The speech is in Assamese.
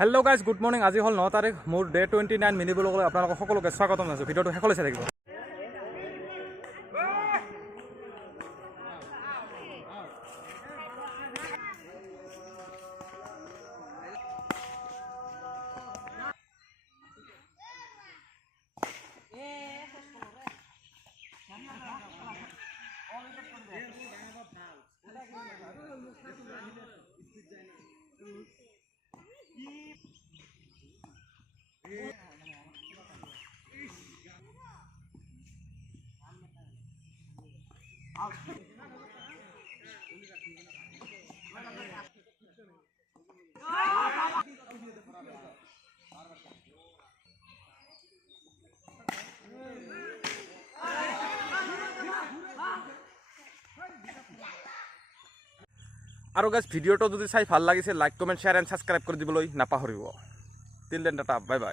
Hello' guys good morning. আজি হ'ল 9 তাৰিখ, মোৰ ডে 29 মিনি ব্লগলৈ আপোনালোকক সকলোকে স্বাগতম জনাইছোঁ। ভিডিঅ'টো শেষলৈ চাই থাকিব। আৰু গাইজ ভিডিঅ'টো যদি চাই ভাল লাগিছে like comment share and subscribe কৰি দিবলৈ নাপাহৰিব। Till then Tata, bye bye.